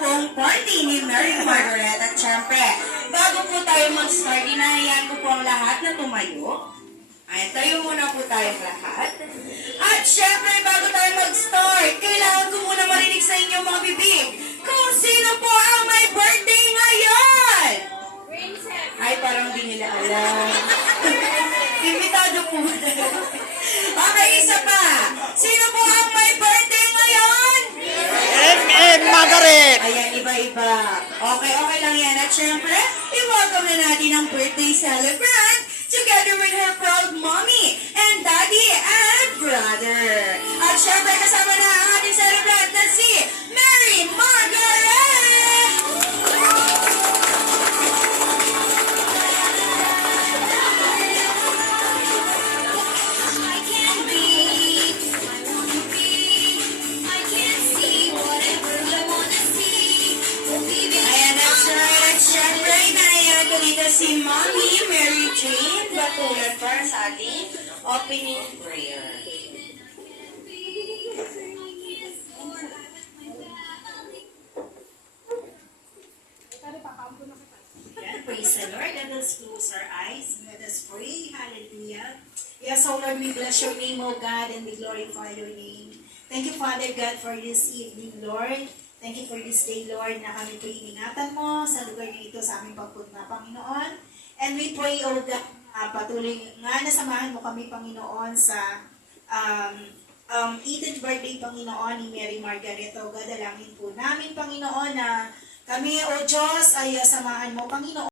pong party ni Mary Margaret. At syempre, bago po tayo mag-start, inahayaan ko po ang lahat na tumayo. Ay, tayo muna po tayong lahat. At syempre, bago tayo mag-start, kailangan ko muna marinig sa inyong mga bibig kung sino po ang may birthday ngayon! Ay, parang di nila alam. Imitado po ba tayo? Okay, isa pa. Sino po ang may birthday ngayon? Margaret! Ayan, iba-iba. Okay lang yan. At syempre, i-welcome na natin ang birthday celebrant together with her proud mommy and daddy and brother. At syempre, kasama na ang ating celebrant na si Mary Margaret! Ayan, that's right. At syempre, inahayaan ko dito si Mommy Mary Jane Batulan para sa ating opening prayer. Praise the Lord. Let us close our eyes. Let us pray. Hallelujah. Yes, O Lord, we bless your name, O God, and we glorify your name. Thank you, Father God, for this evening, Lord. Thank you for this day, Lord, na kami po iningatan mo sa lugar nito sa aming pagpunta, Panginoon. And we pray, O God, patuloy nga nasamahan mo kami, Panginoon, sa 18th birthday, Panginoon, ni Mary Margaret. O God, dalangin po namin, Panginoon, na kami, O Diyos, ay samahan mo, Panginoon.